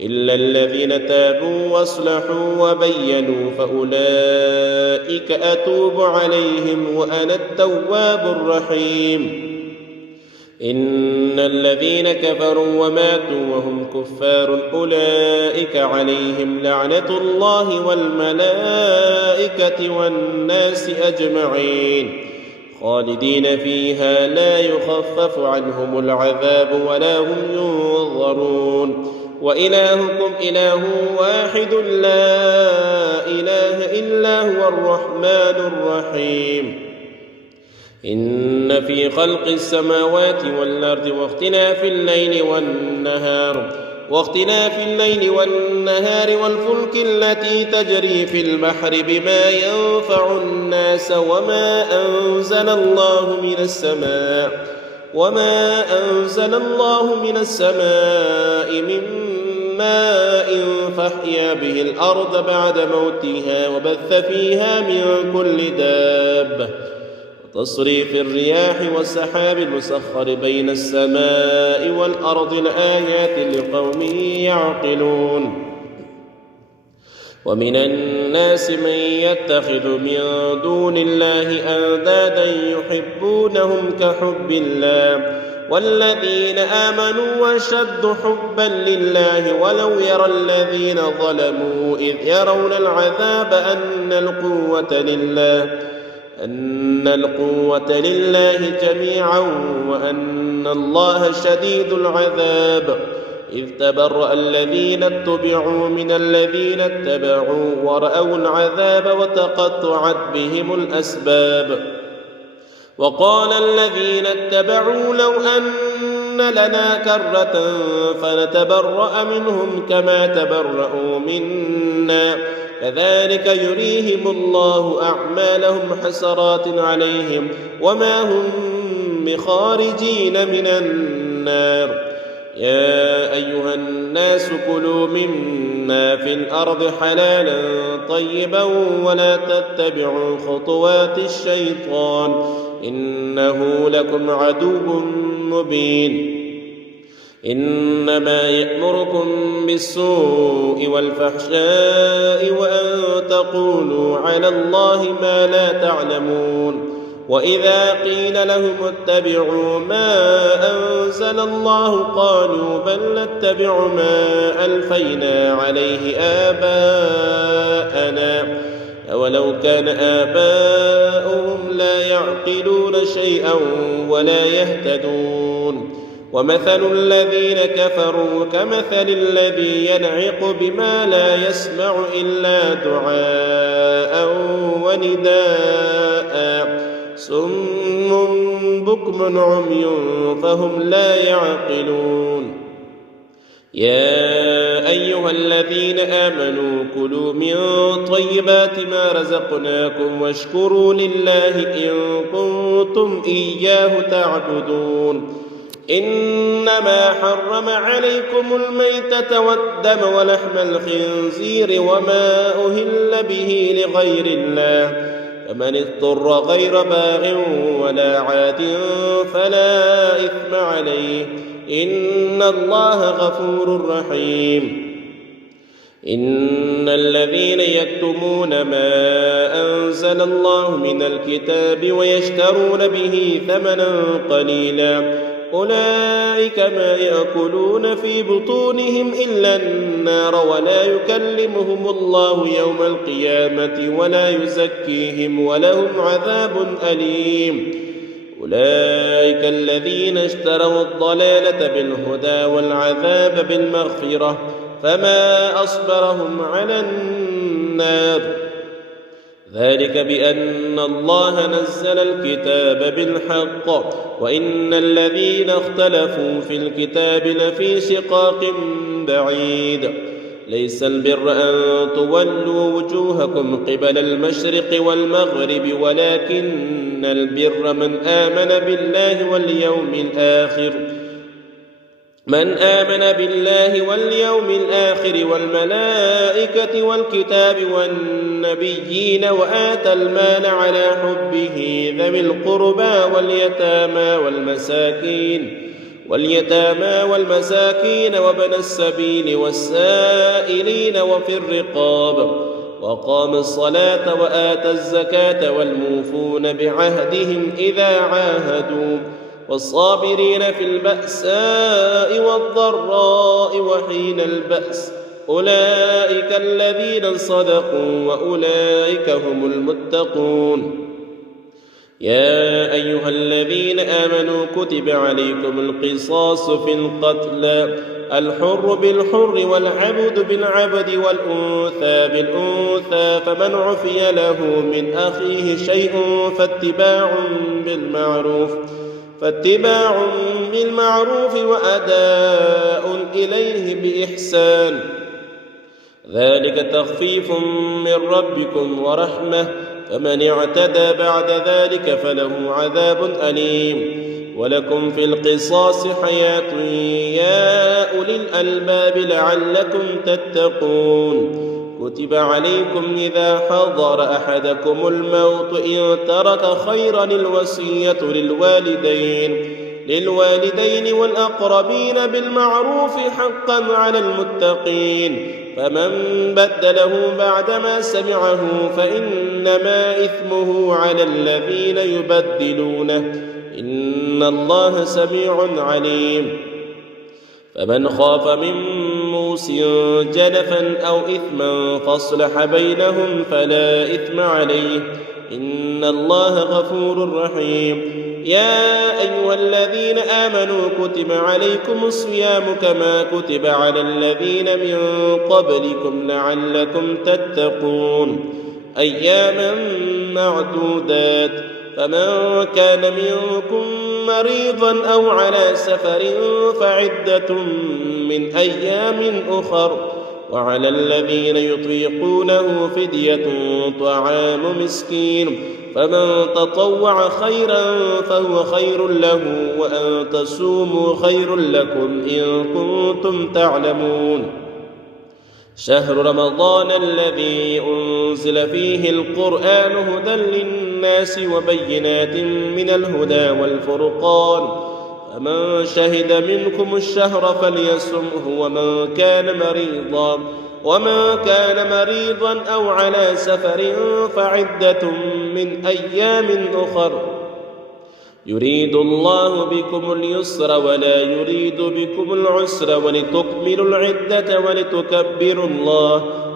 إلا الذين تابوا واصلحوا وبينوا فأولئك أتوب عليهم وأنا التواب الرحيم إن الذين كفروا وماتوا وهم كفار أولئك عليهم لعنة الله والملائكة والناس أجمعين خالدين فيها لا يخفف عنهم العذاب ولا هم ينظرون وإلهكم إله واحد لا إله إلا هو الرحمن الرحيم إن في خلق السماوات والأرض واختلاف الليل والنهار والفلك التي تجري في البحر بما ينفع الناس وما أنزل الله من السماء من ماء فأحيا به الأرض بعد موتها وبث فيها من كل دابة وتصريف الرياح والسحاب المسخر بين السماء والأرض لآيات لقوم يعقلون ومن الناس من يتخذ من دون الله أندادا يحبونهم كحب الله والذين آمنوا أشد حبا لله ولو يرى الذين ظلموا إذ يرون العذاب أن القوة لله جميعا وأن الله شديد العذاب إذ تبرأ الذين اتبعوا من الذين اتبعوا ورأوا العذاب وتقطعت بهم الأسباب وقال الذين اتبعوا لو أن لنا كرة فنتبرأ منهم كما تبرأوا منا كذلك يريهم الله أعمالهم حسرات عليهم وما هم بخارجين من النار يا أيها الناس كلوا مما في الأرض حلالا طيبا ولا تتبعوا خطوات الشيطان إنه لكم عدو مبين إنما يأمركم بالسوء والفحشاء وأن تقولوا على الله ما لا تعلمون وإذا قيل لهم اتبعوا ما أنزل الله قالوا بل نتبع ما ألفينا عليه آباءنا أولو كان آباؤهم لا يعقلون شيئا ولا يهتدون ومثل الذين كفروا كمثل الذي ينعق بما لا يسمع إلا دعاء ونداء صم بكم عمي فهم لا يعقلون يا أيها الذين آمنوا كلوا من طيبات ما رزقناكم واشكروا لله إن كنتم إياه تعبدون إنما حرم عليكم الميتة والدم ولحم الخنزير وما أهل به لغير الله فمن اضطر غير باغ ولا عاد فلا إثم عليه إن الله غفور رحيم إن الذين يكتمون ما أنزل الله من الكتاب ويشترون به ثمنا قليلا أولئك ما يأكلون في بطونهم إلا النار ولا يكلمهم الله يوم القيامة ولا يزكيهم ولهم عذاب أليم أولئك الذين اشتروا الضلالة بالهدى والعذاب بالمغفرة فما أصبرهم على النار ذلك بأن الله نزل الكتاب بالحق وإن الذين اختلفوا في الكتاب لفي شقاق بعيد ليس البر أن تولوا وجوهكم قبل المشرق والمغرب ولكن البر من آمن بالله واليوم الآخر والملائكة والكتاب والنبيين وآتى المال على حبه ذوي القربى واليتامى والمساكين وابن السبيل والسائلين وفي الرقاب وأقام الصلاة وآتى الزكاة والموفون بعهدهم إذا عاهدوا والصابرين في البأساء والضراء وحين البأس أولئك الذين صدقوا وأولئك هم المتقون. يا أيها الذين آمنوا كتب عليكم القصاص في القتلى الحر بالحر والعبد بالعبد والأنثى بالأنثى فمن عفي له من أخيه شيء فاتباع بالمعروف وأداء إليه بإحسان ذلك تخفيف من ربكم ورحمة فمن اعتدى بعد ذلك فله عذاب أليم. ولكم في القصاص حياة يا أولي الألباب لعلكم تتقون. كتب عليكم إذا حضر أحدكم الموت إن ترك خيرا الوصية للوالدين والأقربين بالمعروف حقا على المتقين. فمن بدله بعدما سمعه فإنما إثمه على الذين يبدلونه إن الله سميع عليم. فمن خاف من موص جنفا أو إثما فاصلح بينهم فلا إثم عليه إن الله غفور رحيم. يا أيها الذين آمنوا كتب عليكم الصيام كما كتب على الذين من قبلكم لعلكم تتقون أياما معدودات فمن كان منكم مريضا أو على سفر فعدة من أيام أخر وعلى الذين يطيقونه فدية طعام مسكين فمن تطوع خيرا فهو خير له وأن تصوموا خير لكم إن كنتم تعلمون. شهر رمضان الذي أنزل فيه القرآن هدى للناس وبينات من الهدى والفرقان فمن شهد منكم الشهر فليصمه ومن كان مريضا أو على سفر فعدة من أيام أخر يريد الله بكم اليسر ولا يريد بكم العسر ولتكملوا العدة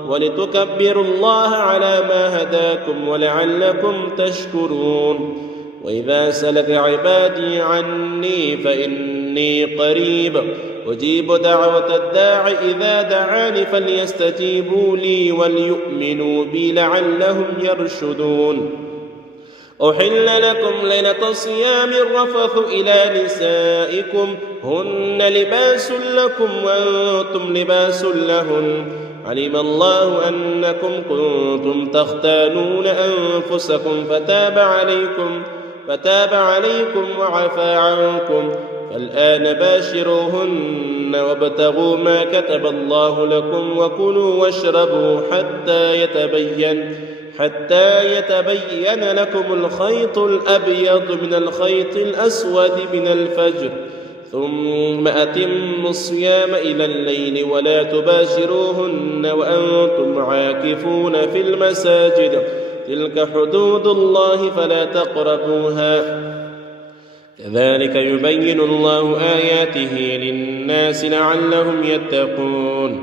ولتكبروا الله على ما هداكم ولعلكم تشكرون. وإذا سلك عبادي عني فإني قريب أجيب دعوة الداع إذا دعاني فليستجيبوا لي وليؤمنوا بي لعلهم يرشدون. أحل لكم ليلة الصيام الرفث إلى نسائكم هن لباس لكم وأنتم لباس لهن علم الله أنكم كنتم تختانون أنفسكم فتاب عليكم وعفى عنكم فالآن باشروهن وابتغوا ما كتب الله لكم وكلوا واشربوا حتى يتبين لكم الخيط الأبيض من الخيط الأسود من الفجر ثم أتموا الصيام إلى الليل ولا تباشروهن وأنتم عاكفون في المساجد تلك حدود الله فلا تقربوها كذلك يبين الله آياته للناس لعلهم يتقون.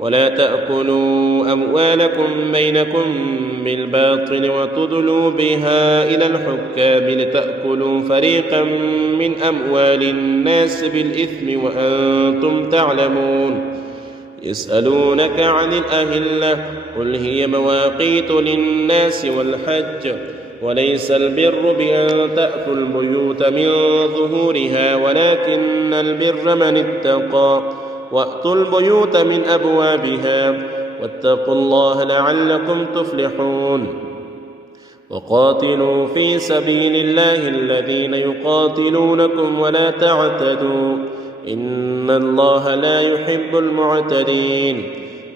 ولا تأكلوا أموالكم بينكم بالباطل وتدلوا بها إلى الحكام لتأكلوا فريقا من أموال الناس بالإثم وأنتم تعلمون. يسألونك عن الأهلة قل هي مواقيت للناس والحج وليس البر بأن تأتوا البيوت من ظهورها ولكن البر من اتقى وأتوا البيوت من أبوابها واتقوا الله لعلكم تفلحون. وقاتلوا في سبيل الله الذين يقاتلونكم ولا تعتدوا إن الله لا يحب المعتدين.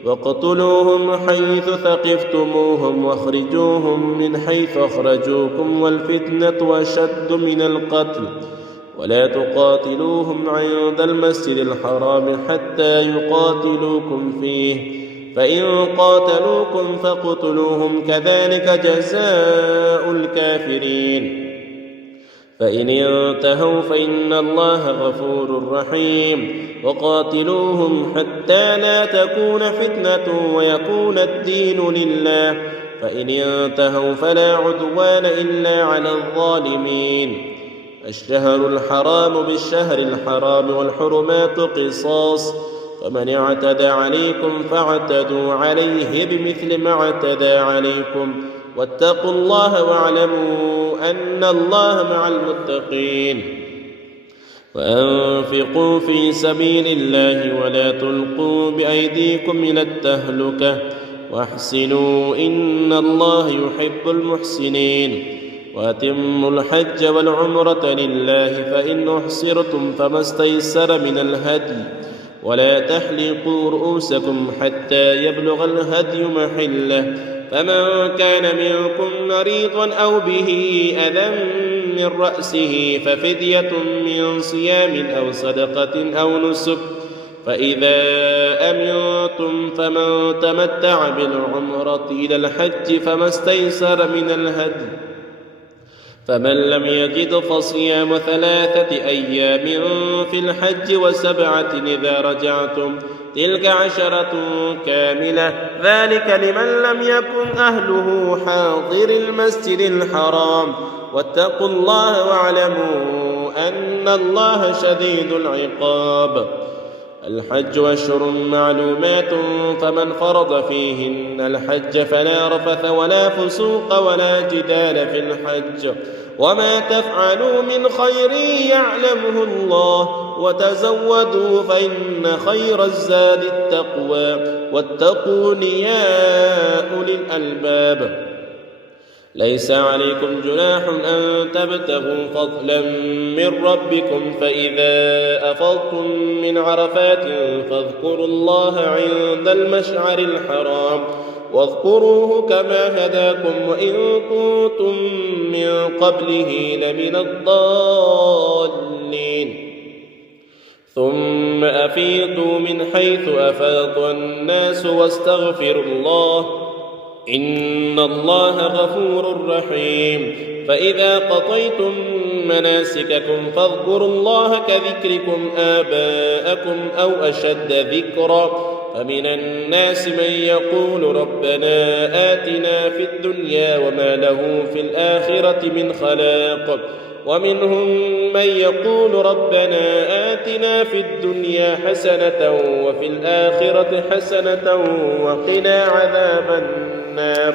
واقتلوهم حيث ثقفتموهم واخرجوهم من حيث أخرجوكم والفتنة أشد من القتل ولا تقاتلوهم عند المسجد الحرام حتى يقاتلوكم فيه فإن قاتلوكم فاقتلوهم كذلك جزاء الكافرين. فإن انتهوا فإن الله غفور رحيم وقاتلوهم حتى لا تكون فتنة ويكون الدين لله فإن انتهوا فلا عدوان إلا على الظالمين. الشهر الحرام بالشهر الحرام والحرمات قصاص فمن اعتدى عليكم فاعتدوا عليه بمثل ما اعتدى عليكم واتقوا الله واعلموا أن الله مع المتقين. وأنفقوا في سبيل الله ولا تلقوا بأيديكم إلى التهلكة واحسنوا إن الله يحب المحسنين. وأتموا الحج والعمرة لله فإن أحصرتم فما استيسر من الهدي ولا تحلقوا رؤوسكم حتى يبلغ الهدي محله فمن كان منكم مريضا أو به أذى من رأسه ففدية من صيام أو صدقة أو نسك فإذا أمنتم فمن تمتع بالعمرة إلى الحج فما استيسر من الهدي فمن لم يجد فصيام 3 أيام في الحج و7 إذا رجعتم تلك 10 كاملة ذلك لمن لم يكن أهله حاضر المسجد الحرام واتقوا الله واعلموا أن الله شديد العقاب. الحج أشهر معلومات فمن فرض فيهن الحج فلا رفث ولا فسوق ولا جدال في الحج وما تفعلوا من خير يعلمه الله وتزودوا فإن خير الزاد التقوى واتقون يا أولي الألباب. ليس عليكم جناح أن تبتغوا فضلا من ربكم فإذا أفضتم من عرفات فاذكروا الله عند المشعر الحرام واذكروه كما هداكم وإن كنتم من قبله لمن الضالين. ثم أفيضوا من حيث أفاض الناس واستغفروا الله إن الله غفور رحيم. فإذا قضيتم مناسككم فاذكروا الله كذكركم آباءكم أو أشد ذكرا فمن الناس من يقول ربنا آتنا في الدنيا وما له في الآخرة من خلاق ومنهم من يقول ربنا آتنا في الدنيا حسنة وفي الآخرة حسنة وقنا عذاب النار.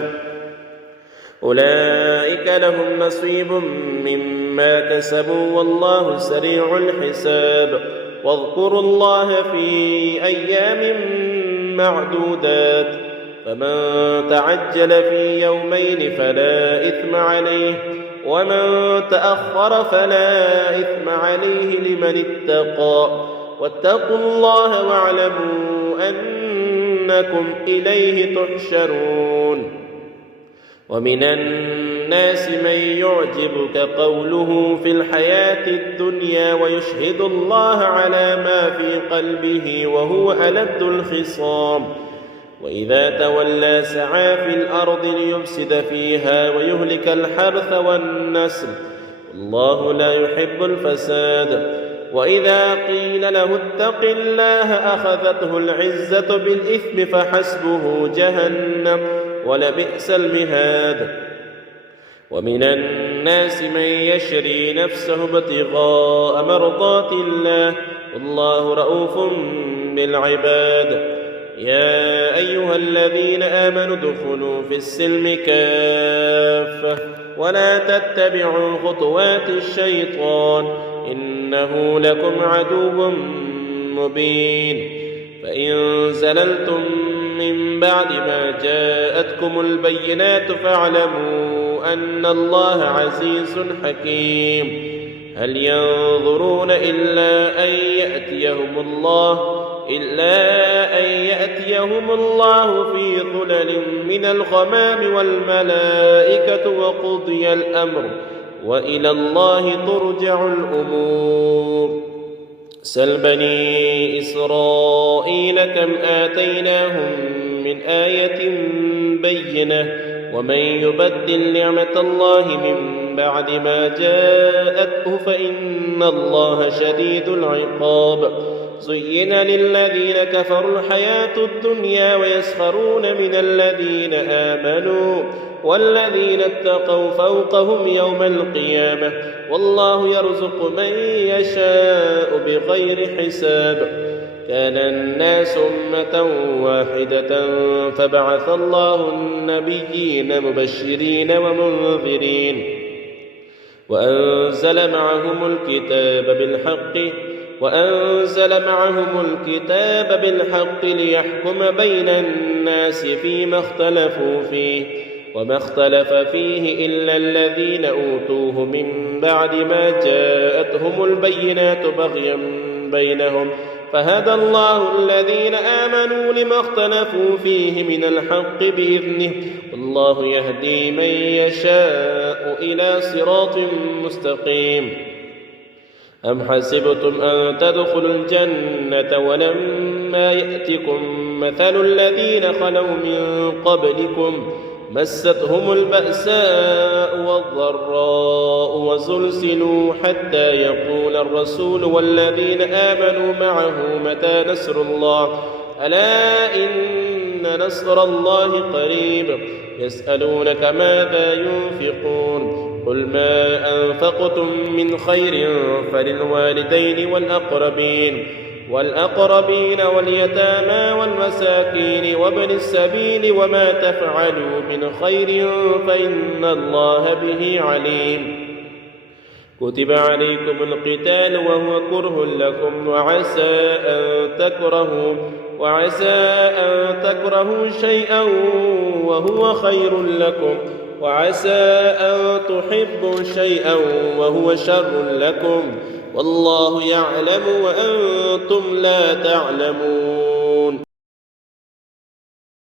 أولئك لهم نصيب مما كسبوا والله سريع الحساب. واذكروا الله في أيام معدودات فمن تعجل في يومين فلا إثم عليه ومن تأخر فلا إثم عليه لمن اتقى واتقوا الله واعلموا أنكم إليه تحشرون. ومن الناس من يعجبك قوله في الحياة الدنيا ويشهد الله على ما في قلبه وهو ألد الخصام وإذا تولى سعى في الأرض ليفسد فيها ويهلك الحرث والنسل والله لا يحب الفساد. وإذا قيل له اتق الله أخذته العزة بالإثم فحسبه جهنم ولبئس المهاد. ومن الناس من يشري نفسه ابتغاء مرضات الله والله رؤوف بالعباد. يا أيها الذين آمنوا ادخلوا في السلم كافة ولا تتبعوا خطوات الشيطان إنه لكم عدو مبين. فإن زللتم من بعد ما جاءتكم البينات فاعلموا أن الله عزيز حكيم. هل ينظرون إلا أن يأتيهم الله في ظلل من الغمام والملائكة وقضي الأمر وإلى الله ترجع الأمور. سل بني إسرائيل كم آتيناهم من آية بينة ومن يبدل نعمة الله من بعد ما جاءته فإن الله شديد العقاب. زين للذين كفروا الحياة الدنيا ويسخرون من الذين آمنوا والذين اتقوا فوقهم يوم القيامة والله يرزق من يشاء بغير حساب. كان الناس أمة واحدة فبعث الله النبيين مبشرين ومنذرين وأنزل معهم الكتاب بالحق ليحكم بين الناس فيما اختلفوا فيه وما اختلف فيه إلا الذين أوتوه من بعد ما جاءتهم البينات بغيا بينهم فهدى الله الذين آمنوا لما اختلفوا فيه من الحق بإذنه والله يهدي من يشاء إلى صراط مستقيم. أم حسبتم أن تدخلوا الجنة ولما يأتكم مثل الذين خلوا من قبلكم مستهم البأساء والضراء وزلزلوا حتى يقول الرسول والذين آمنوا معه متى نصر الله ألا إن نصر الله قريب. يسألونك ماذا ينفقون قل ما أنفقتم من خير فللوالدين والأقربين واليتامى والمساكين وابن السبيل وما تفعلوا من خير فإن الله به عليم. كتب عليكم القتال وهو كره لكم وعسى أن تكرهوا شيئا وهو خير لكم وعسى أن تحبوا شيئا وهو شر لكم والله يعلم وأنتم لا تعلمون.